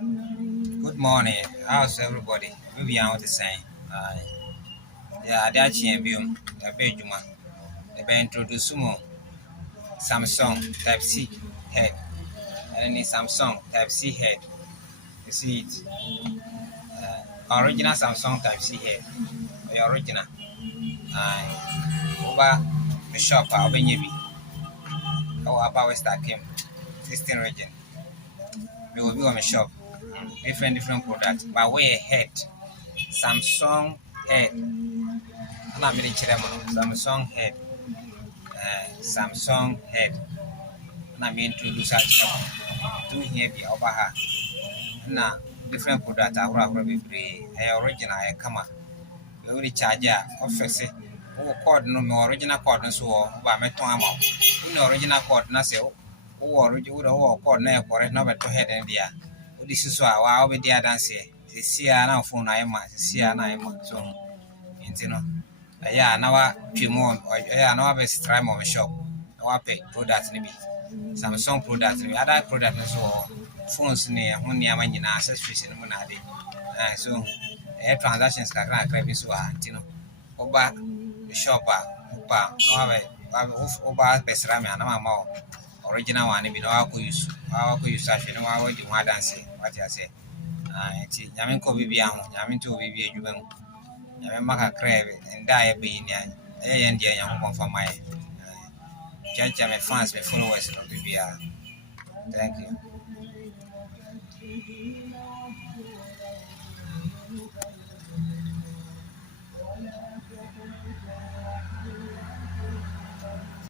Good morning. How's everybody? Maybe I'm the same. Yeah, that's you. The bedroom. The been introduce mo Samsung Type C head. And then Samsung Type C head. You see it? Original Samsung Type C head. The original. Over the shop. I'll be maybe. Our about West Akim. 16 region. We will be on the shop. Different products. But we head. Samsung head. I'm not really Samsung head. Samsung head. Na me introduce akyerɛ mo tumi hia bi a ɔba ha na different product ahorow bebree ɛyɛ original ɛyɛ kama wode charge a ɔfixe wowɔ cord no me original cord nso wɔ ba mɛtɔn ama wo wone original cord na sɛ wowɔ cord na ɛyɛ correct na wobɛtɔ head no deɛ a wode si so a waa wobɛdi adanseɛ sesia na phone ayɛ ma sesia na ayɛ ma so nti no ɛyɛ a na watwe mu ɛyɛ a na wabɛstra ma wɔ shop na wapɛ product no bi Samsung product, other product as well. Phones near one near my accessories in Monade. So, air transactions can grab so Tino. Oba the shopper, Oba, Oba Besrami and Mama. Original one, if you know how to use such a no way you want dancing. What I say. Yaminko Bibiam, Yaminto Bibi, you Yamaka crab and die being a and young one for my. Judge my fans, my followers of BBR. Thank you.